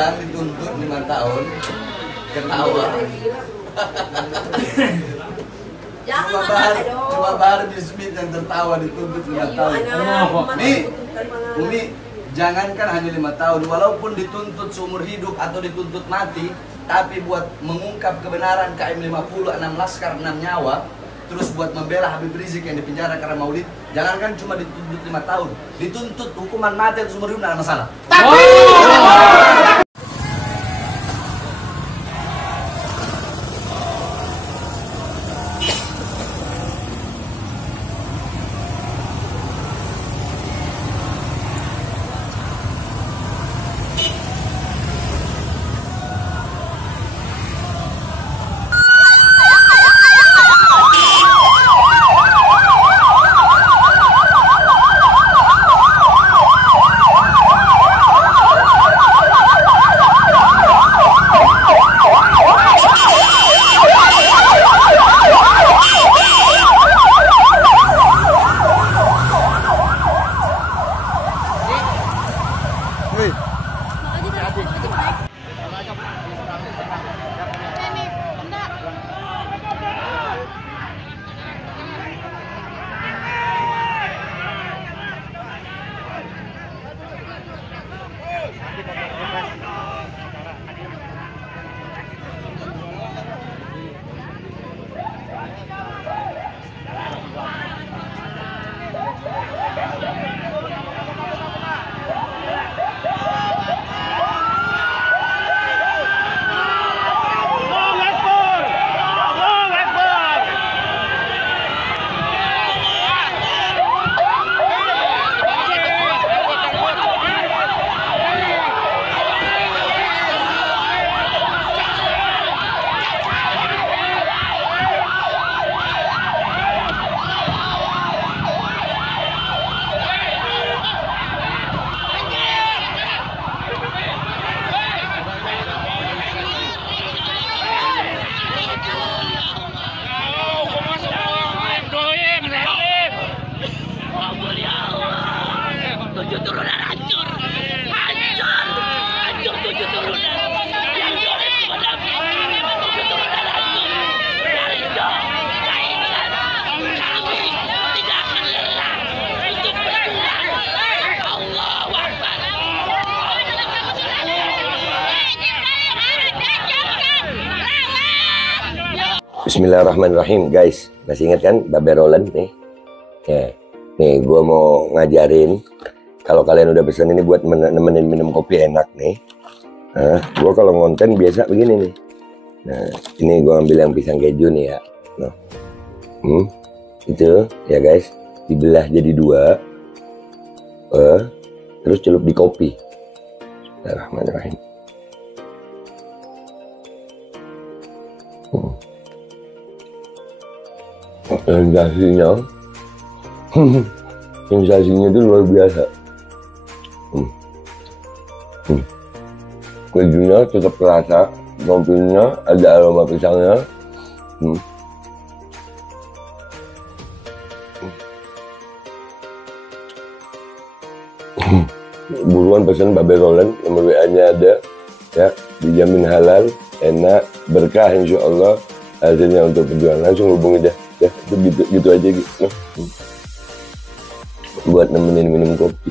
orang dituntut 5 tahun, ketawa. Cuma Bahar bin Smith yang tertawa dituntut 5 tahun. Nih, Umi, jangankan hanya 5 tahun, walaupun dituntut seumur hidup atau dituntut mati, tapi buat mengungkap kebenaran KM 50, 6 laskar, 6 nyawa, terus buat membela Habib Rizik yang dipenjara karena maulid, jangankan cuma dituntut 5 tahun, dituntut hukuman mati atau seumur hidup tidak ada masalah. Tapi Bismillahirrahmanirrahim, guys. Masih ingat kan Babe Roland nih? Ya, nih gue mau ngajarin. Kalau kalian udah pesan ini buat nemenin minum kopi enak nih. Nah, gue kalau ngonten biasa begini nih. Nah, ini gue ambil yang pisang keju nih ya. Nah, itu ya guys, dibelah jadi 2. Terus celup di kopi. Bismillahirrahmanirrahim. Sensasinya itu luar biasa. Kejunya tetap terasa, kopinya ada aroma pisangnya. Buruan pesan Babe Roland, nomor WA-nya ada ya, dijamin halal, enak, berkah insya Allah. Hasilnya untuk perjuangan, langsung hubungi dah. Ya, gitu aja gitu. Buat nemenin minum kopi.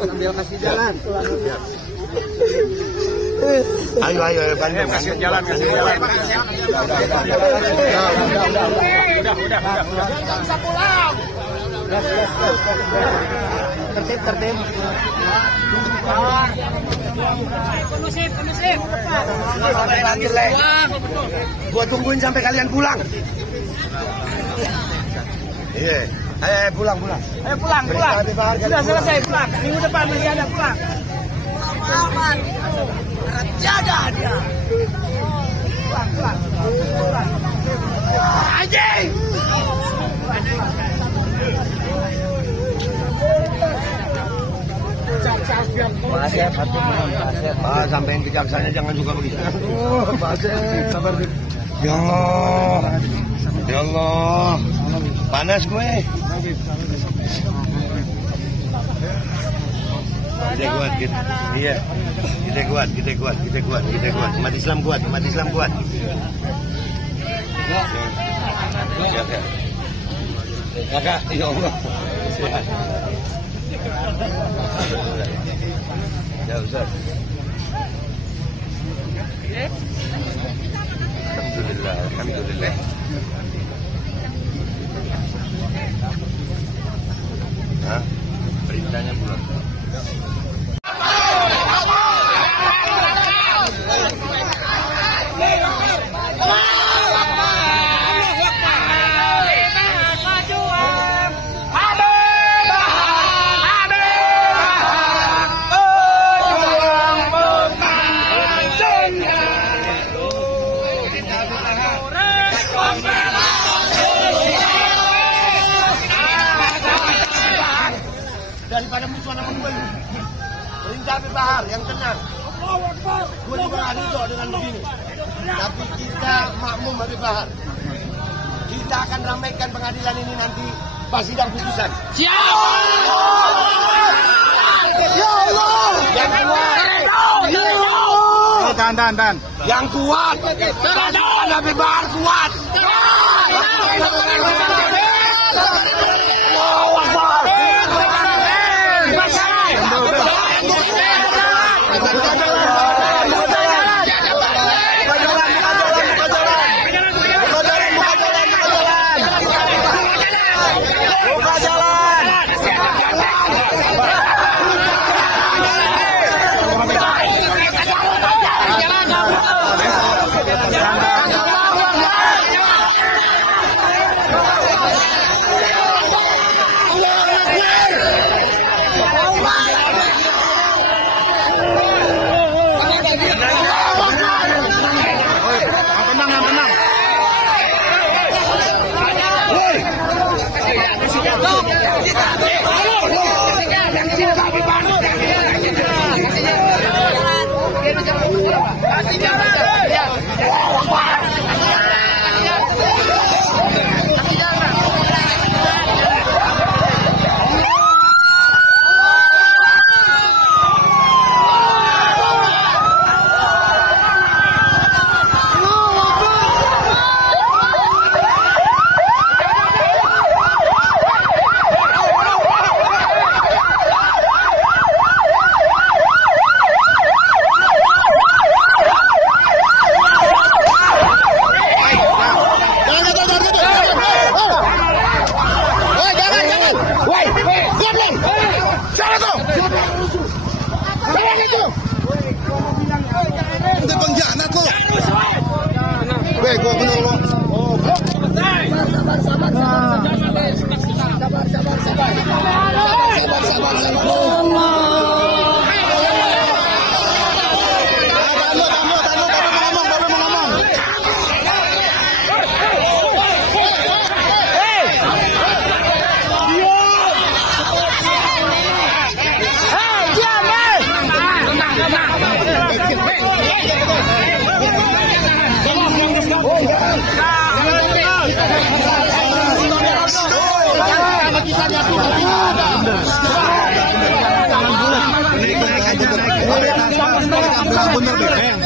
Ambil kasih jalan. Ayo Bandung kasih jalan. Udah. Bisa pulang. Tertib. Kondusif. Gua tungguin sampai kalian pulang. Iya. Ayo pulang. Ayo pulang. Sudah selesai pulang. Minggu depan masih ada pulang. Aman. Jaga dia. Pulang. Asep, Asep. Pak, sampein ke jaksanya jangan juga begitu. Pak Asep, sabar. Ya Allah. Ya Allah. Panas gue. Kita kuat, iya. Kita kuat. Umat Islam kuat. Kakak, ya Allah. Ya Ustaz. Alhamdulillah. Hah? Perintahnya pulang. Daripada musuh anak pembunuh, perintah Habib Bahar yang tenang. Gue juga ridho dengan begini. Tapi kita makmum Habib Bahar. Kita akan ramaikan pengadilan ini nanti pas sidang putusan. Siap! Ya Allah! Yang kuat! Tahan. Yang kuat! Pasukan Habib Bahar kuat!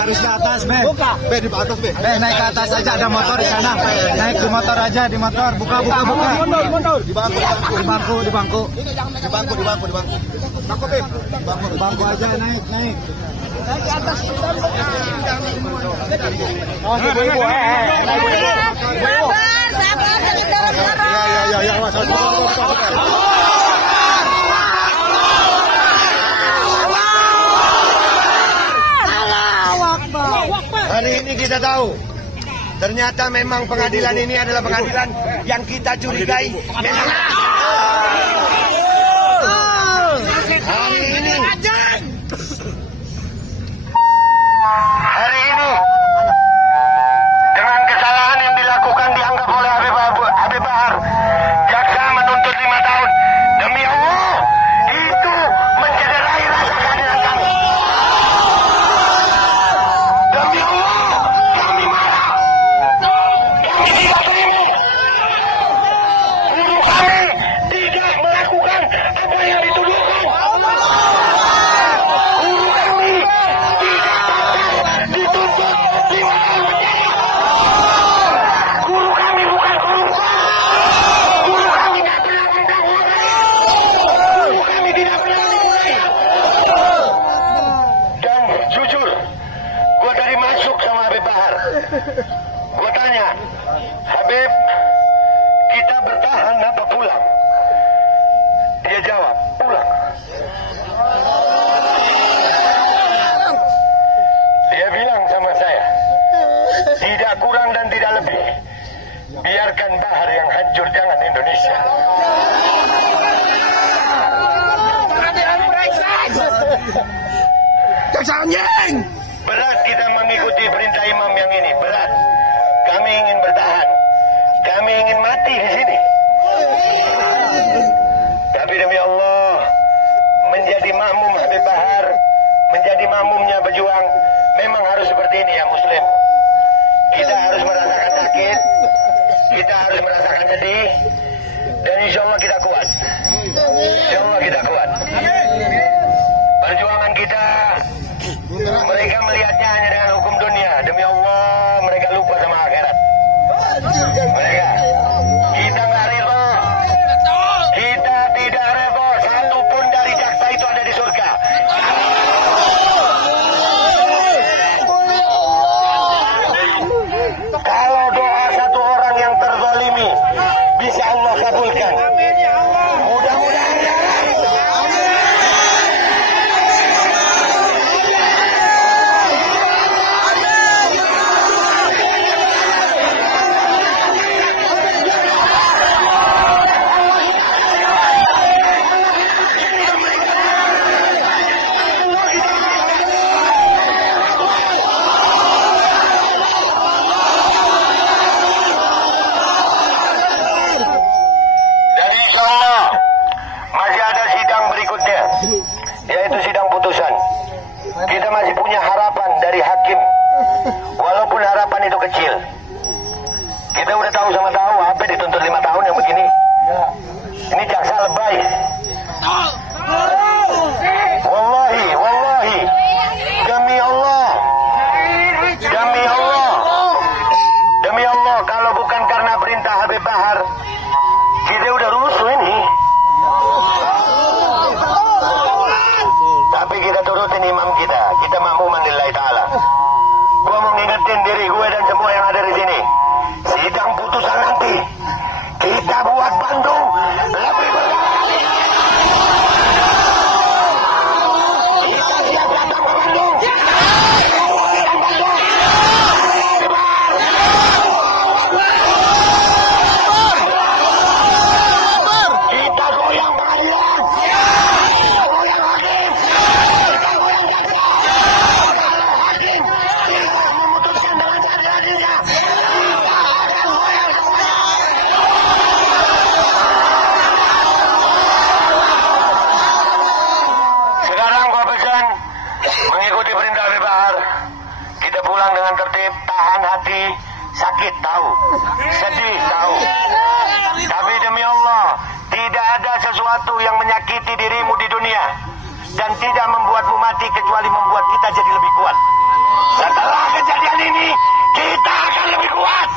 Harus ke atas, Be. Be, di atas, Be. Be, naik ke atas aja, ada motor di sana. Naik di motor aja, di motor. Buka. Mundur. Di bangku. Bangku, Be. Di bangku aja, naik. Naik ke atas. Oh, ibu-ibu. Sabar. Ya. Hari ini kita tahu, ternyata memang pengadilan ini adalah pengadilan yang kita curigai. Hari ini dengan kesalahan yang dilakukan dianggap oleh Habib Bahar, jaksa menuntut 5 tahun. Demi Allah, itu mencederai rasa keadilan kami. biarkan Bahar yang hancur, jangan Indonesia. Berat kita mengikuti perintah imam yang ini, berat. Kami ingin bertahan, kami ingin mati di sini. Tapi demi Allah, menjadi makmum Habib Bahar, menjadi makmumnya pejuang, memang harus seperti ini ya Muslim. Kita harus merasakan sakit, kita harus merasakan sedih, dan insya Allah kita kuat. Insya Allah kita kuat. Perjuangan kita, mereka melihatnya hanya dengan hukum dunia. Demi Allah, mereka lupa sama akhirat. Mereka, kita nggak rela. Kita tidak rela. Satu pun dari jaksa itu ada di surga. Kalau doa satu orang yang terzalimi bisa Allah kabulkan. Mudah-mudahan. Yaitu sidang putusan. Kita masih punya harapan dari hakim, walaupun harapan itu kecil. Kita udah tahu sama tahu apa dituntut 5 tahun yang begini. Ini jaksa lebay. Wallahi, demi Allah, kalau bukan karena perintah Habib Bahar, kita udah rusuh ini. Tapi kita turutin imam kita makmuman lillahi ta'ala. Gua mau ngingetin diri gue dan semua yang ada di sini. Sidang putusan nanti kita buat Bandung lebih berani. Kita siap datang ke Bandung. Kita goyang pengadilan. Goyang hakim. Kita goyang jaksa. Kalau hakim tidak memutuskan dengan seadil-adilnya, kita akan goyang semuanya. Sekarang gua pesan mengikuti perintah Habib Bahar. Kita pulang dengan tertib, tahan hati, sakit tahu, sedih tahu. Tapi demi Allah, tidak ada sesuatu yang menyakiti dirimu di dunia dan tidak membuatmu mati kecuali membuat kita jadi lebih kuat. Setelah kejadian ini, kita akan lebih kuat.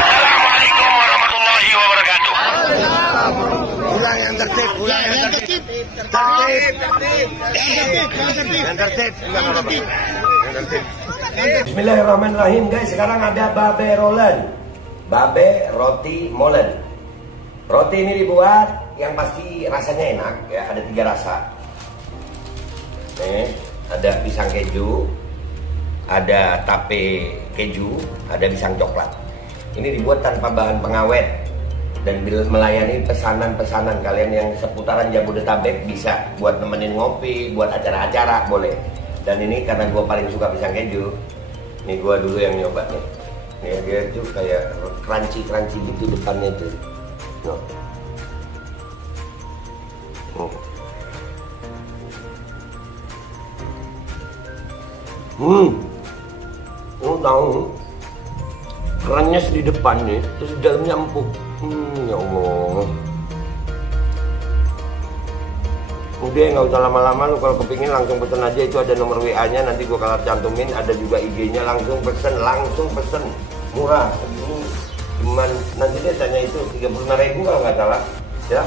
Assalamualaikum warahmatullahi wabarakatuh. Pulang yang tertib, pulang yang tertib. Yang tertib. Bismillahirrahmanirrahim guys, sekarang ada babe rolen, babe roti molen. Roti ini dibuat yang pasti rasanya enak ya, ada 3 rasa. Nih, ada pisang keju, ada tape keju, ada pisang coklat. Ini dibuat tanpa bahan pengawet dan melayani pesanan-pesanan kalian yang seputaran Jabodetabek, bisa buat nemenin ngopi, buat acara-acara boleh. Dan ini karena gue paling suka pisang keju, nih gue dulu yang nyoba nih. Nih dia tuh kayak crunchy gitu depannya tuh. Tahu kerennya di depannya, terus di dalamnya empuk. Ya Allah. Udah nggak usah lama-lama, lu kalau kepingin langsung pesen aja, itu ada nomor WA-nya, nanti gua kalau cantumin, ada juga IG-nya, langsung pesen, murah. Cuman nanti dia tanya itu 35.000 kalau nggak salah, ya.